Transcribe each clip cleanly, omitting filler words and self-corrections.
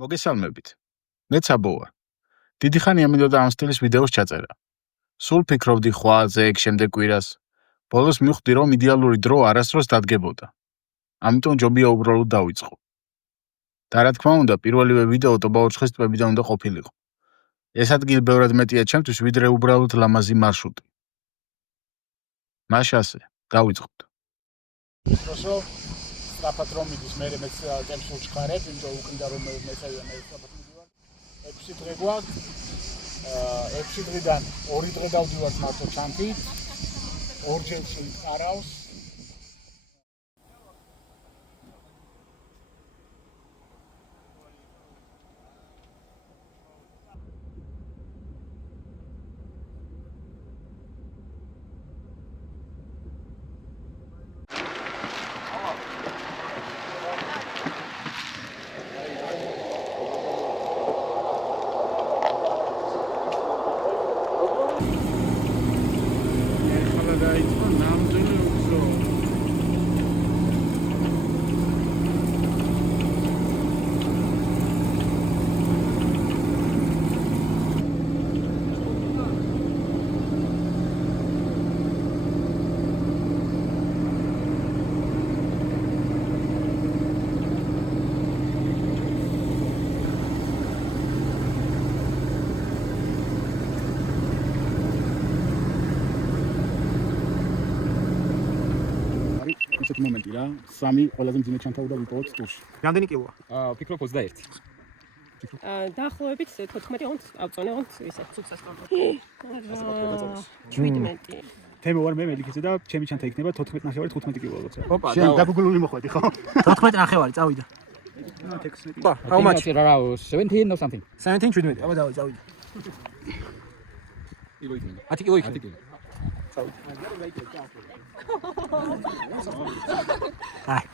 მოგესალმებით. მე ცაბო ვარ. დიდი ხანი ამინდოდა ამ სტილის ვიდეოს ჩაწერა. სულ ფიქრობდი ხვაზე, ეგ შემდეგ კვირას. ბოლოს მივხვდი, რომ იდეალური დრო არასდროს დადგებოდა. ამიტომ ჯობია უბრალოდ დავიწყო. და რა თქმა უნდა, პირველივე ვიდეო ტობაურჩხის ტბებიდან უნდა ყოფილიყო. ეს ადგილი ბევრად მეტია ჩემთვის, ვიდრე უბრალოდ ლამაზი მარშრუტი. მაშ ასე, დავიწყოთ. Proszę, strapać romić, mere met tem suczkarek, więc ukryda romy mecaja na strapać midiwan. Eksi dregwak, eksi dredan, ori dredawdiwak mato chantit, orjensi araus. ისეთი მომენტი რა, სამი ყველაზე მძიმე ჩანთაუდა ვიპოვოთ ტურში. რამდენი კილოა? ვფიქრობ 21. დაახლოებით 14 ოღონდ ავწონე ოღონდ ისე ცუცას გამო. 17. თემო ვარ მე მელიქიძე და ჩემი ჩანთა იქნება 14.5 15 კილო როცა. ოპა, შენ დაგუგლული მოხვედი ხო? 14.5 წავიდა. 16. ოპა, how much? 17 or something. 17 17. აბა წავიდა. კილო იქნება. 10 კილო იქნება. 10 კილო. აი,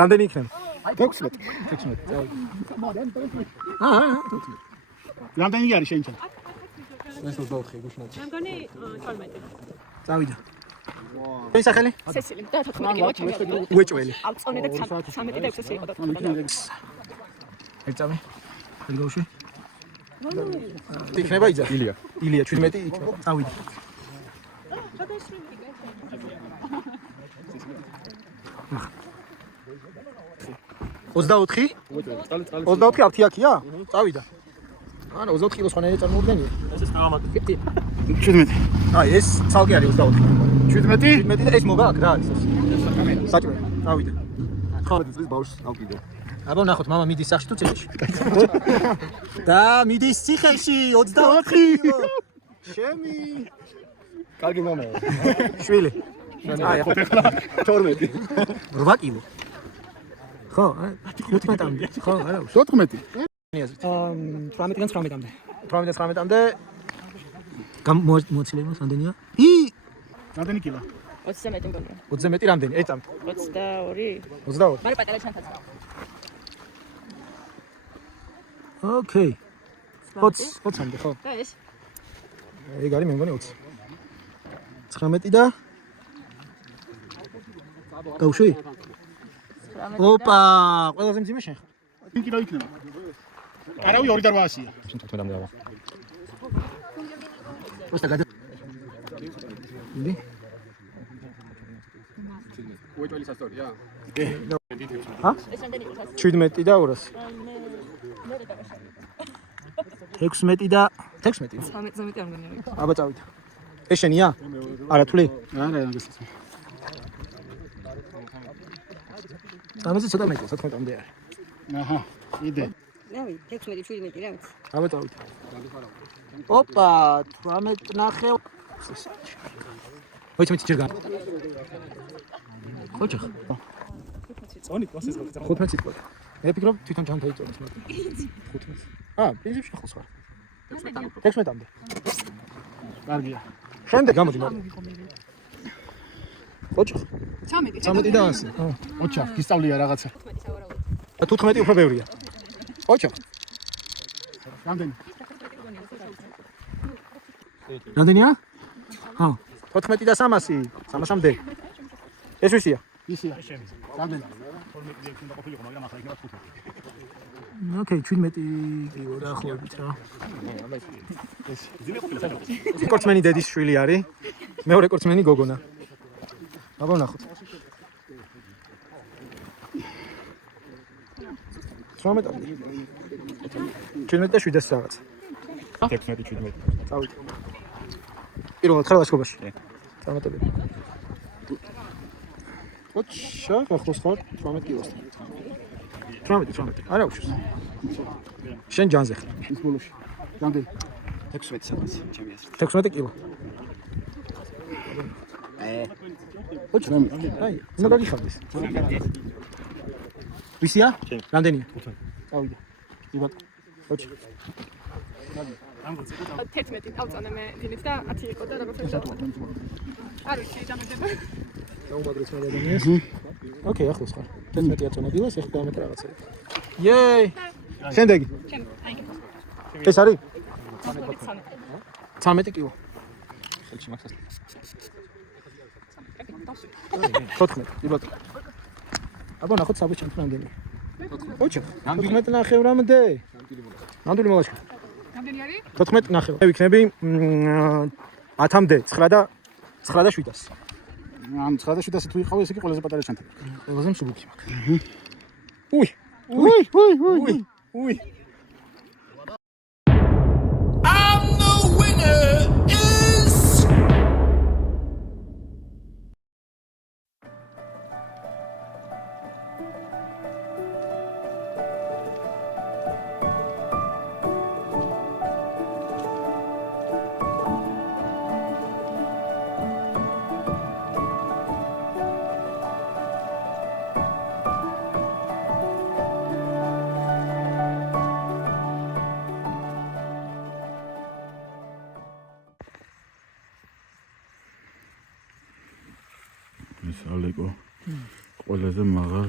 რამდენი იქნება? 16. 16. რამდენი არის შენ ჩან? ეს 24 გუშინაც. მე მგონი 12. წავიდა. ეს სახელი? სესილი და 14 კილო ჩემი. უეჭველი. ავწონე და 13 და 6 იყო და 14. ერთამე. გიგოში. იქნება იძა? ილია. ილია 17 იქნება. წავიდა. 24? 24 აფთიაქია? წავიდა. ანუ 24 კილოს ხანე წარმოუდგენია. ეს ის გამატი. 17. აი ეს ცალკე არის 24. 17? 17 და ეს მოგა აქ რა არის ეს? საჭმელი. წავიდა. ხო, ეს ბავშვს ავკიდე. აბა ნახოთ, მამა მიდის სახში თუ ციხეში? და მიდის ციხეში 24 კილო. შემი. კარგი მამაა. შვილი. აი, ხო ხლა 12. 8 კილო. ხო, 15-მდე. ხო, არა. 14. 18-დან 19-მდე. 18-19-მდე. მოცილება რამდენია? რამდენი კილო? 27 მგონია. 27 რამდენი? ერთამ. 22. 22. მაგრამ პატარა ჩანთაც. ოკეი. 20-მდე, ხო. და ეს ეგ არის მე მგონი 20. 19 და გავშვი? 19. ოპა, ყველაზე მძიმე შენ. 10 კილო იქნება. არავი 2.800-ია. შენ 14-მდე დავა. ოსტა გადა. დი? უეჭველი სასტორია? ჰა? ეს რამდენი იყო? 17 და 200. 16 და 16. 13 არ მგონია. აბა წავიდა. ეს შენია? არა თვლი? არა, გასაცი. ამაზე ცოტა მეტი, 14-მდე არის. აჰა, იდე. რავი, 16-17 რა ვიცი. აბა წავიდა. ოპა, 18.5. მოიწმეთ ჯერ გან. ხოჭახ. წონი პროცესს 15 სიტყვა. მე ფიქრობ თვითონ ჩანთა იწონს მაგრამ. 15. პრინციპში ხოს ვარ. 16-მდე. კარგია. შემდეგ გამოდი მაგრამ. ხოჭახ. 13 და 100. ოჩა, გისწავლია რაღაცა. 15 უფრო ბევრია. ოჩა. რამდენი? რამდენია? ჰა. 14 და 300. 300-მდე. ეს ვისია? ისია. რამდენი? 12 იქნება ყოფილიყო, მაგრამ ახლა იქნება 15. ოკეი, 17 კილო დაახლოებით რა. რეკორდსმენი დედის შვილი არის. მეორე რეკორდსმენი გოგონა. აბა ნახოთ. 18 17 რაღაც. 16-17. წავიდე. პირველად ხარ ლაშქრობაში? 18. ოჩა, ახლოს ხარ 18 კილოს. 18. არა უშავს. შენ ჯანზე ხარ. ის ბოლოში. რამდენი? 16 სადაც ჩემი აზრით. 16 კილო. ოჩა, აი, უნდა გაგიხარდეს. ვისია? რამდენია? 5. წავიდე. იბატ. ოჩა. 11 დავწონე მე დილით და 10 იყო და როგორც არ ვიცი დამედება. დაუმაგრეთ მე ადამიანს. ოკეი, ახლოს ხარ. 11 აწონა დილას, ეხლა დამეტე რაღაცა. იეი! შემდეგი. ეს არის? 13 კილო. ხელში მაქსას. 14. იბატ. აბა ნახოთ საბჭო ჩემს რამდენი. ოჩა, 14 ნახევრამდე. ნამდვილი მოლაშქრე. რამდენი არის? 14 ნახევარ. მე ვიქნები 10-მდე 9 და 700. ამ 9-700 თუ იყავი, ეს იგი ყველაზე პატარა ჩანთი. ყველაზე მსუბუქი მაქვს. უი. ეს ალეკო ყველაზე მაღალ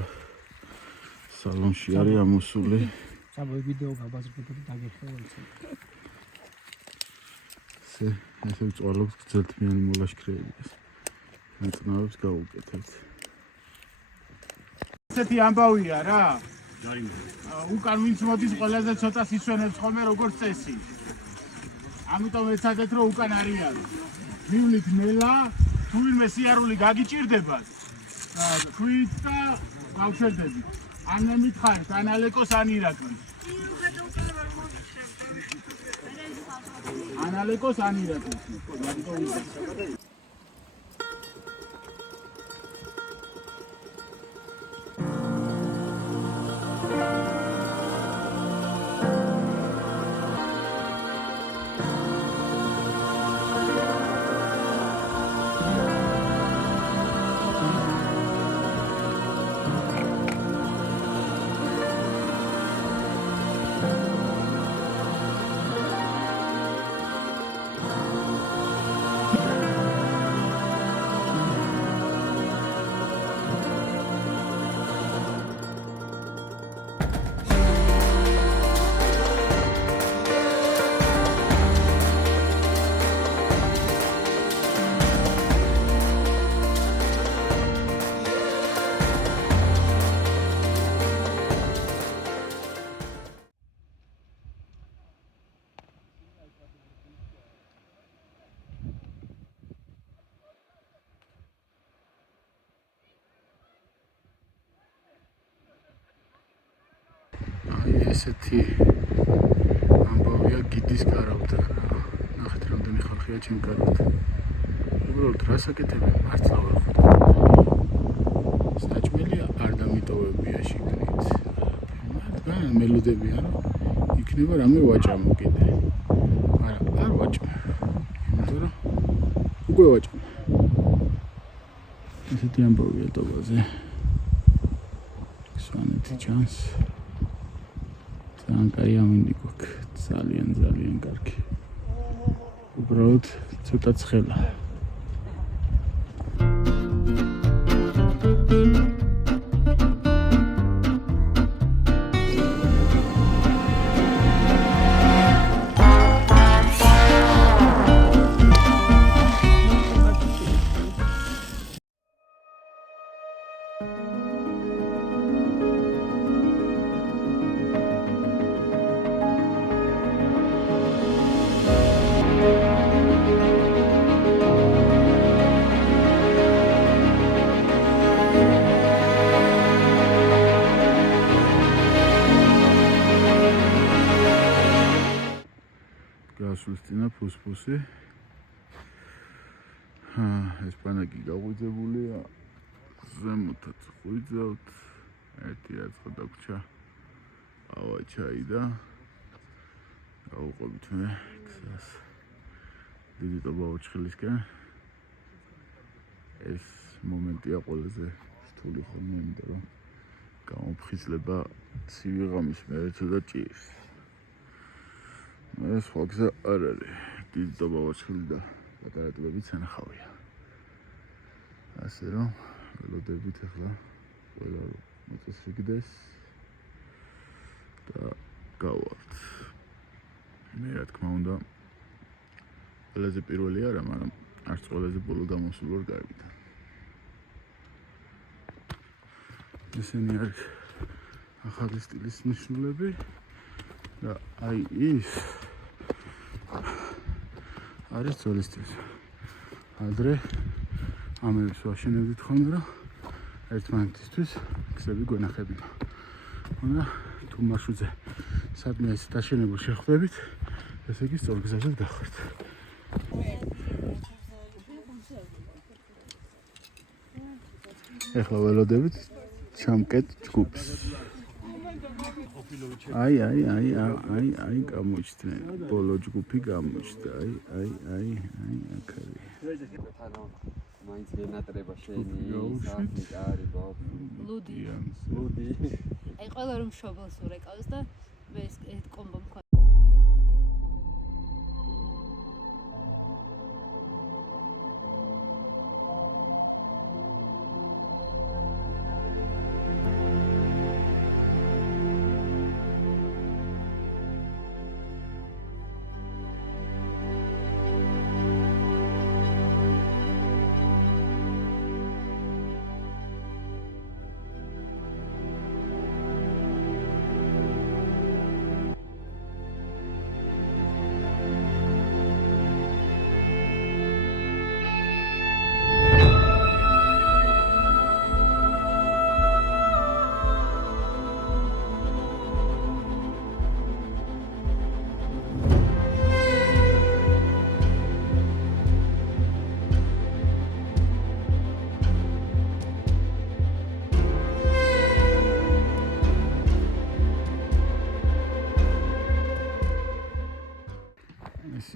სალონში არის ამოსული. საბოლოო ვიდეო გაბაზრდები დაგეხმაროთ. ესე ვწვალობთ გრძელთმიანი მოლაშქრეების. ნაწნავებს გავუკეთებთ. ესეთი ამბავია რა. უკან ვინც მოდის ყველაზე ცოტას ისვენებს ხოლმე როგორც წესი. ამიტომ ეცადეთ რომ უკან არიან. მივლით ნელა, თუ ვინმე სიარული გაგიჭირდებათ. ხვით და გავშერდებით. ან მე მითხარით, ან ალეკოს ან ირაკლის. ან ალეკოს ან ირაკლის. ესეთი ამბავია გიდის კარავდა. ნახეთ რამდენი ხალხია ჩემ კარავთ. უბრალოდ რას აკეთებენ? მართლა ვერ ხვდები. საჭმელი არ დამიტოვებია შიგნით. მაგრამ მელოდებიან რომ იქნება რამე ვაჭამო კიდე. მაგრამ არ ვაჭმე. იმიტომ რომ უკვე ვაჭმე. ესეთი ამბავია ტობაზე. სვანეთი ჩანს. ძალიან კაი ამინდი გვაქვს, ძალიან კარგი. უბრალოდ ცოტა ცხელა. გასვლის წინა ფუსფუსი. ეს პანაკი გაღვიძებულია. ზემოთაც ღვიძავთ. ერთი რაცხა დაგვრჩა. ავა ჩაი და გავუყვებით მე გზას. დიდი ტობა ოჩხილისკენ. ეს მომენტია ყველაზე რთული ხოლმე, იმიტომ რომ გამოფხიზლება ცივი ღამის მერე თუ და ჭირს. ეს სხვა გზა არ არის. დიდი ტობა ოჩხილი და პატარა ტბებიც ანახავია. ასე რომ ველოდებით ახლა ყველა მოწესრიგდეს და გავართ. მე რა თქმა უნდა ყველაზე პირველი არა, მაგრამ არც ყველაზე ბოლო გამოსულ ვარ გარბიდან. ესენი არის ახალი სტილის ნიშნულები და აი ის არის ძველი სტილი. ადრე ამებს ვაშენებდით ხოლმე, რომ ერთმანეთისთვის გზები გვენახებინა. და თუ მარშრუტზე სადმე ეს დაშენებულ შეხვდებით, ესე იგი სწორ გზაზე გახართ. ეხლა ველოდებით ჩამკეთ ჯგუფს. აი გამოჩნდა. ბოლო ჯგუფი გამოჩნდა. აი აქ არის. მაინც გენატრება შენი საფი კარი ბავშვი. ლუდი. აი ყველა რომ მშობელს ურეკავს და მე ეს კომბო მქონდა.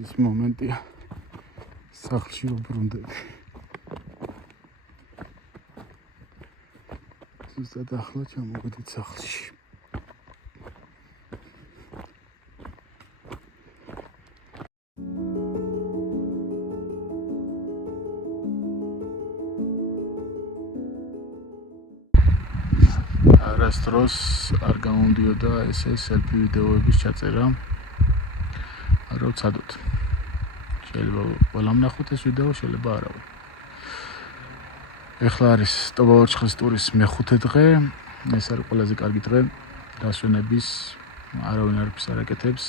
ეს მომენტია სახლში ვბრუნდები. ზუსტად ახლა ჩამოვედით სახლში. არასდროს არ გამომდიოდა ესე სელფი ვიდეოების ჩაწერა. რა ვცადოთ. შეიძლება ყველამ ნახოთ ეს ვიდეო, შეიძლება არა. ეხლა არის ტობა-ვარცხლის ტურის მეხუთე დღე. ეს არის ყველაზე კარგი დღე დასვენების, არავინ არაფერს არ აკეთებს.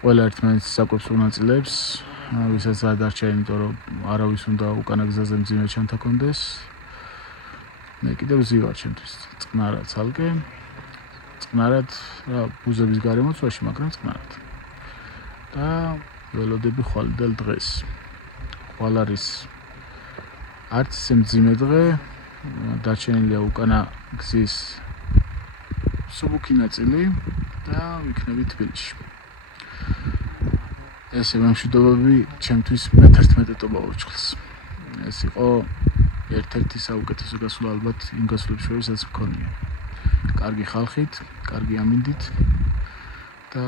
ყველა ერთმანეთს საკვებს უნაწილებს, ვისაც არ დარჩა, იმიტომ რომ არავის უნდა უკანა გზაზე მძიმე ჩანთა კონდეს. მე კიდევ ვზივარ ჩემთვის. წყნარად ცალკე. წყნარად ბუზების გარემოცვაში, მაგრამ წყნარად. და ველოდები ხვალიდელ დღეს. ხვალ არის არც ისე მძიმე დღე, დარჩენილია უკანა გზის სუბუქი ნაწილი და ვიქნები თბილისში. ესე მემშვიდობები ჩემთვის მე-11 ტობა-ვარცხლს. ეს იყო ერთ-ერთი საუკეთესო გასვლა ალბათ იმ გასვლებს შორის, რაც მქონია. კარგი ხალხით, კარგი ამინდით და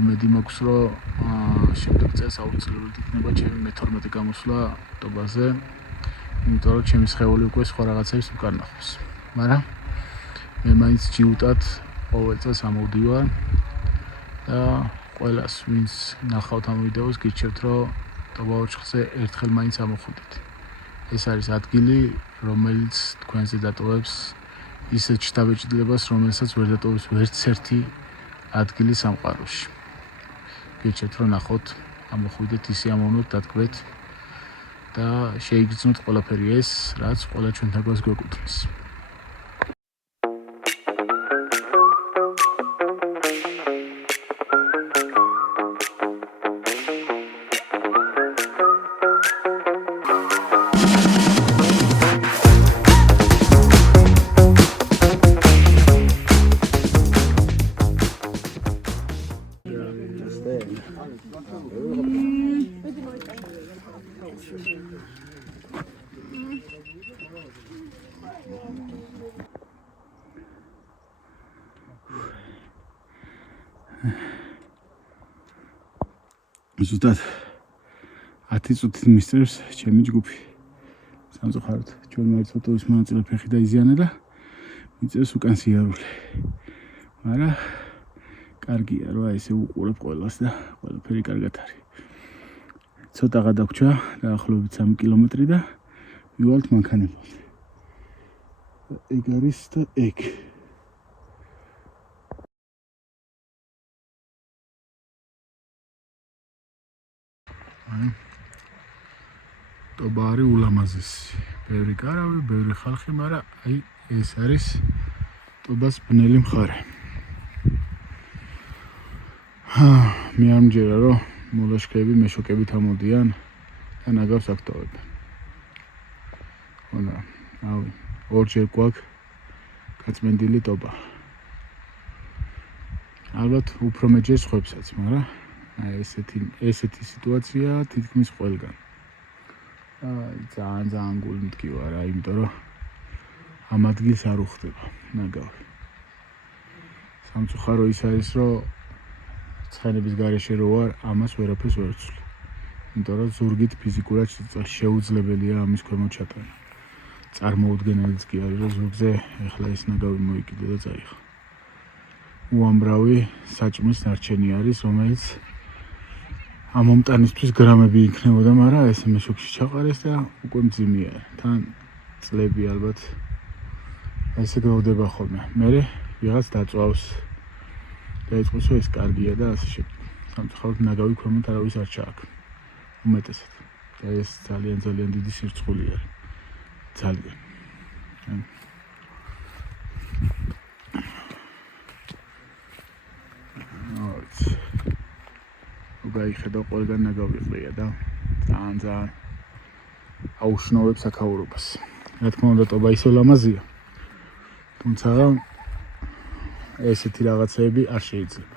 იმედი მაქვს, რომ შემდეგ წელს აუცილებლად იქნება ჩემი მე-12 გამოსვლა ტობაზე, იმიტომ რომ ჩემი სხეული უკვე სხვა რაღაცებს უკარნახავს. მაგრამ მე მაინც ჯიუტად ყოველ წელს ამოვდივარ და ყველას, ვინც ნახავთ ამ ვიდეოს, გირჩევთ, რომ ტობა-ვარცხლზე ერთხელ მაინც ამოხვიდეთ. ეს არის ადგილი, რომელიც თქვენზე დატოვებს ისეთ შთაბეჭდილებას, რომელსაც ვერ დატოვებს ვერც ერთი ადგილი სამყაროში. გირჩევთ, რომ ნახოთ, ამოხვიდეთ, ისე ამოვნოთ, დადგმეთ და შეიგრძნოთ ყველაფერი ეს, რაც ყველა ჩვენთან გვას გვეკუთვნის. ზუსტად 10 წუთით მისწრებს ჩემი ჯგუფი. სამწუხაროდ ჩვენ მაინც ავტობუსის მონაწილე ფეხი დაიზიანა და მიწევს უკან სიარული. მაგრამ კარგია რა ესე უყურებ ყველას და ყველაფერი კარგად არის. ცოტა გადაგვრჩა დაახლოებით 3 კილომეტრი და მივალთ მანქანებად. ეგ არის და ეგ. ტობა არის ულამაზესი. ბევრი კარავი, ბევრი ხალხი, მაგრამ აი ეს არის ტობას ბნელი მხარე. მე არ მჯერა რომ მოლაშქრები მეშოკებით ამოდიან და ნაგავს აქტოვებენ. ხოდა, ავი, ორჯერ გვაქვს გაწმენდილი ტობა. ალბათ უფრო მეჯერ სხვებსაც, მაგრამ აი ესეთი სიტუაცია თითქმის ყველგან. ძალიან გული მტკივა რა, იმიტომ რომ ამ ადგილს არ უხდება ნაგავი. სამწუხარო ის არის, რომ ცხენების გარეშე რო ვარ, ამას ვერაფერს ვერ ვცვლი. იმიტომ რომ ზურგით ფიზიკურად შეუძლებელია ამის ქვემოთ ჩატანა. წარმოუდგენელიც კი არის, რომ ზურგზე ეხლა ეს ნაგავი მოიკიდე და წაიღო. უამრავი საჭმის ნარჩენი არის, რომელიც ამ მომტანისთვის გრამები იქნებოდა, მაგრამ ესე მეშოკში ჩაყარეს და უკვე მძიმეა. თან წლები ალბათ ესე გროვდება ხოლმე. მერე ვიღაც დაწვავს და ეწყვის რომ ეს კარგია და ასე შემდეგ. სამწუხაროდ ნაგავი ქვემოთ არავის არ ჩააქვს. უმეტესად. და ეს ძალიან დიდი სირცხული არის. ძალიან. გაიხედა ყველგან ნაგავი ყრია და ძალიან აუშნოვებს აქაურობას. რა თქმა უნდა, ტობა ისე ლამაზია. თუმცა ესეთი რაღაცეები არ შეიძლება.